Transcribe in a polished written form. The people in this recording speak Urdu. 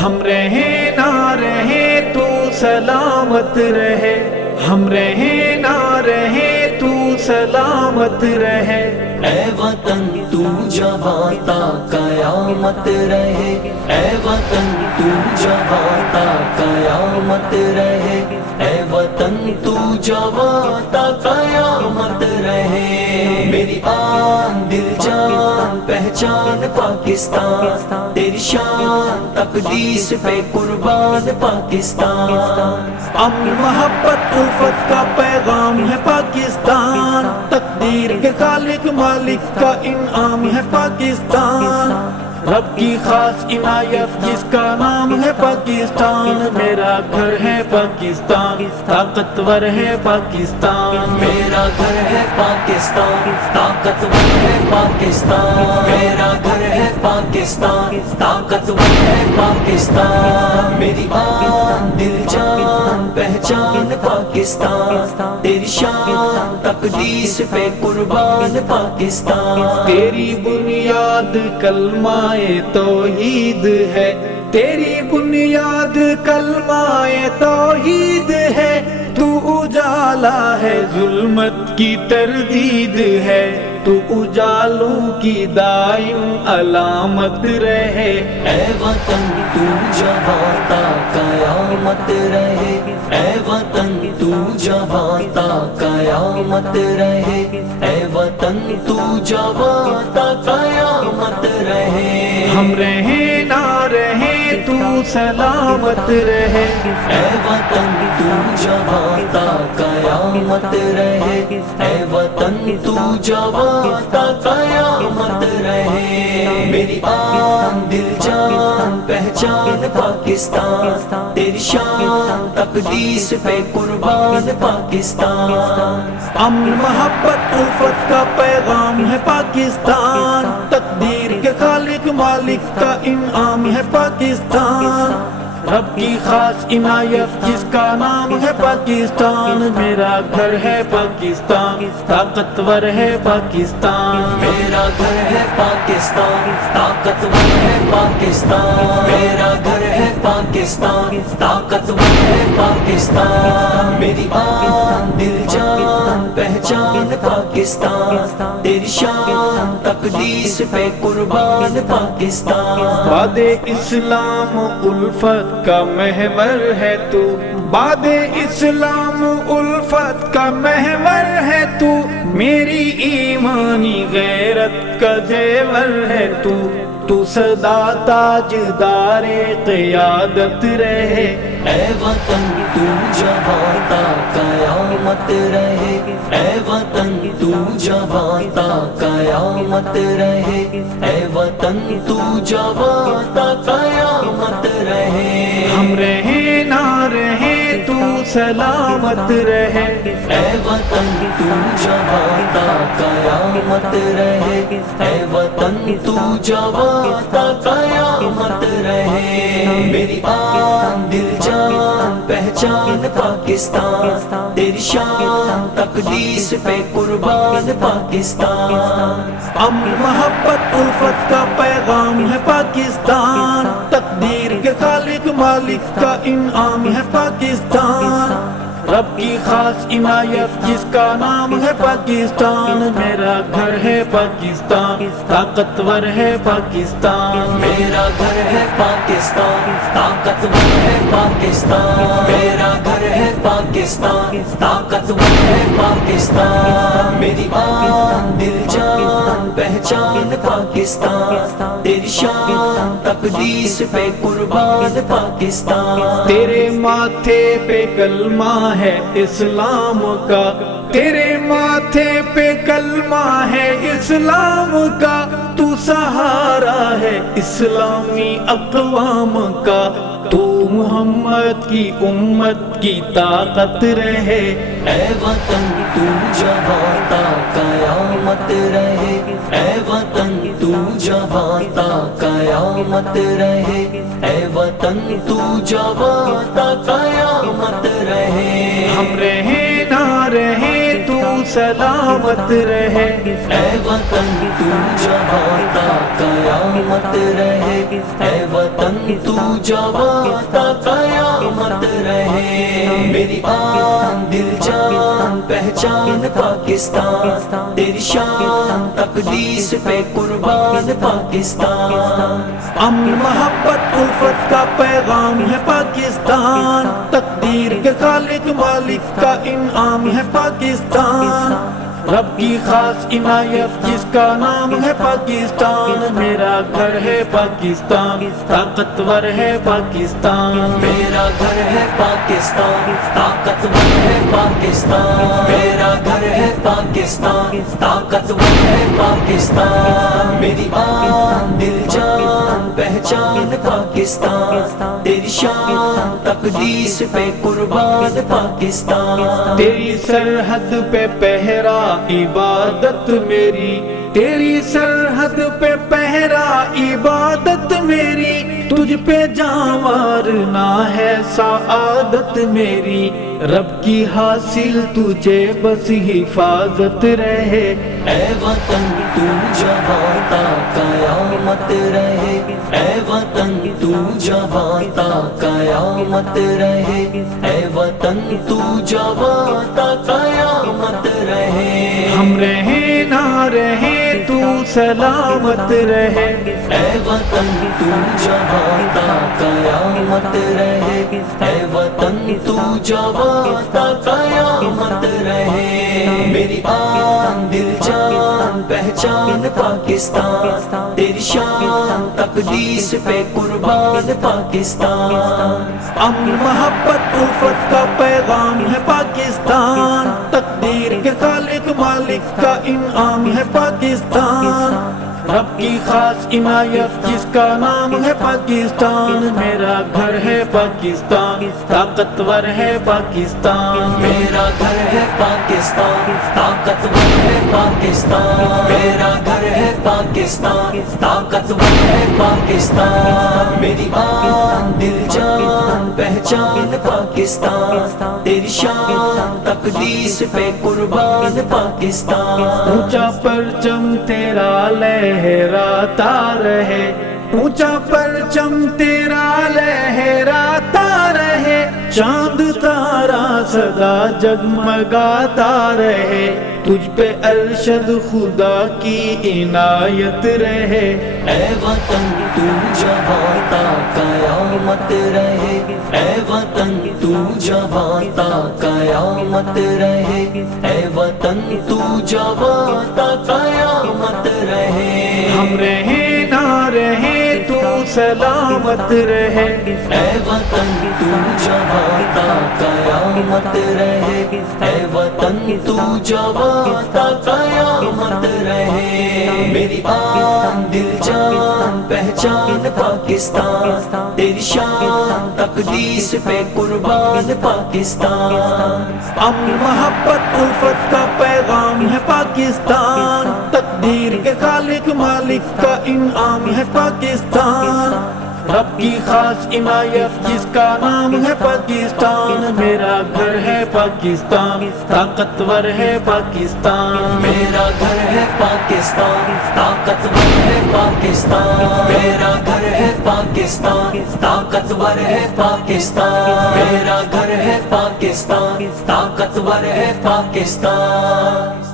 ہم رہے نہ رہے تو سلامت رہے، ہم رہے نہ رہے تو سلامت رہے۔ اے وطن تو جوان تا قیامت رہے، اے وطن تو جوان تا قیامت رہے، اے وطن تو جوان تا قیامت رہے۔ میری آن دل جان پہچان پاکستان، تیری شان تقدیس پہ قربان پاکستان۔ امن محبت الفت کا پیغام ہے پاکستان، تقدیر کے خالق مالک کا انعام ہے پاکستان، رب کی خاص عنایت جس کا نام ہے پاکستان۔ میرا گھر ہے پاکستان، طاقتور ہے پاکستان، میرا گھر ہے پاکستان، طاقتور ہے پاکستان، میرا گھر ہے پاکستان، طاقتور ہے پاکستان۔ میری آن دل جان پہچان پاکستان، تیری شان تقدیس پہ قربان پاکستان۔ تیری بنیاد کلمہ توحید ہے، تیری بنیاد کلمہ توحید ہے، تو اجالا ہے ظلمت کی تردید ہے، تو اجالوں کی دائم علامت رہے۔ اے وطن تو جوان تا قیامت رہے، اے وطن تو جوان تا قیامت رہے، اے وطن تو جوان تا قیامت رہے۔ ہم رہے نہ رہے تو سلامت رہے، اے وطن تو جوان تا قیامت رہے، اے وطن تو جوان تا قیامت رہے۔ میری آن دل جان پہچان پاکستان، تیری شان تقدیس پہ قربان پاکستان۔ امن محبت الفت کا پیغام ہے پاکستان، تقدیر کے خالق مالک کا انعام ہے پاکستان، رب کی خاص عنایت جس کا نام ہے پاکستان۔ میرا گھر ہے پاکستان، طاقتور ہے پاکستان، میرا گھر ہے پاکستان، طاقتور ہے پاکستان، میرا گھر ہے پاکستان، طاقتور ہے پاکستان۔ میری آن دل جان پہچان پاکستان، تیری شان تقدیس پہ قربان پاکستان۔ باد اسلام الفت کا محور ہے تو، باد اسلام الفت کا محور ہے تو، میری ایمانی غیرت کا زیور ہے تو، تو سدا تاجدار قیادت رہے۔ اے وطن تو جوان تا قیامت رہے، اے وطن تو جوان تا قیامت رہے، اے وطن تو جوان تا قیامت رہے۔ ہم رہے نہ رہے تو سلامت رہے، اے وطن تو جوان تا قیامت رہے، اے وطن تو جوان تا قیامت رہے۔ میری آن دل جان پہچان پاکستان، تیری شان تقدیس پہ قربان پاکستان۔ امن محبت الفت کا پیغام ہے پاکستان، تقدیر کے خالق مالک کا انعام ہے پاکستان، رب کی خاص عنایت جس کا نام ہے پاکستان۔ میرا گھر ہے پاکستان، طاقتور ہے پاکستان، میرا گھر ہے پاکستان، طاقتور ہے پاکستان، میرا گھر ہے پاکستان، طاقتور ہے پاکستان۔ میری آن دل جان پہچان پاکستان، تیری شان تقدیس پہ قربان پاکستان۔ تیرے ماتھے پہ کلمہ ہے اسلام کا، تیرے ماتھے پہ کلمہ ہے اسلام کا، تو سہارا ہے اسلامی اقوام کا، تو محمد کی امت کی طاقت رہے۔ اے وطن تو جوان تا قیامت رہے، اے وطن تو جوان تا قیامت رہے، اے وطن تو جوان تا قیامت رہے۔ ہم رہے نہ رہے تو سلامت رہے، اے وطن تو جہاں تا قیامت رہے، اے وطن تو جہاں تا قیامت رہے۔ میری آن دل جان پہچان پاکستان، تیری شان تقدیس پہ قربان پاکستان۔ امن محبت الفت کا پیغام ہے پاکستان، تقدیر کے خالق مالک کا انعام ہے پاکستان، رب کی خاص عنایت جس کا نام ہے پاکستان۔ میرا گھر ہے پاکستان، طاقتور ہے پاکستان، میرا گھر ہے پاکستان، طاقتور ہے پاکستان، میرا گھر ہے پاکستان، طاقتور ہے پاکستان۔ میری آن دل جان پہچان پاکستان، تیری شان تقدیس پہ قربان پاکستان۔ تیری سرحد پہ پہرا عبادت میری، تیری سرحد پہ پہرا عبادت میری، تجھ پہ جاں مارنا ہے سعادت میری، رب کی حاصل تجھے بس حفاظت رہے۔ اے وطن تو جہاں تا قیامت رہے، اے وطن تو جہاں تا قیامت رہے، اے وطن تو جہاں تا قیامت رہے۔ ہم رہیں نہ رہیں تو سلامت رہے، اے وطن تو جہاں تا قیامت رہے، اے وطن تو جہاں تا قیامت رہے۔ میری آن دل جان پہچان پاکستان، تیری شان تقدیس پہ قربان پاکستان۔ امن محبت الفت کا پیغام ہے پاکستان، تقدیر کے خالق مالک کا انعام ہے پاکستان، رب کی خاص عنایت جس کا نام ہے پاکستان۔ میرا گھر ہے پاکستان، طاقتور ہے پاکستان، میرا گھر ہے پاکستان، طاقتور ہے پاکستان، میرا گھر ہے پاکستان، طاقتور ہے پاکستان۔ میری آن دل جان پہچان پاکستان، تیری شان تقدیس پہ قربان پاکستان۔ اونچا پرچم تیرا لہراتا رہے، اونچا پرچم تیرا لہراتا رہے، چاند تارا سدا جگمگاتا رہے، تجھ پہ ارشد خدا کی عنایت رہے۔ اے وطن تو جہاں تا قیامت رہے، اے وطن تو جہاں تا قیامت رہے، اے وطن تو جہاں تا قیامت رہے۔ ہم رہیں نہ رہیں تو سلامت رہے، اے وطن تو جہاں تا قیامت رہے، اے وطن تو جہاں تا قیامت رہے۔ میری آن دل جان پہچان پاکستان، تیری شان تقدیس پہ قربان پاکستان۔ امن محبت الفت کا پیغام ہے پاکستان، تقدیر کے خالق مالک کا انعام ہے پاکستان، رب کی خاص عنایت جس کا نام ہے پاکستان۔ میرا گھر ہے پاکستان، طاقتور ہے پاکستان، میرا گھر ہے پاکستان، طاقتور ہے پاکستان، میرا گھر ہے پاکستان، طاقتور ہے پاکستان، میرا گھر ہے پاکستان، طاقتور ہے پاکستان۔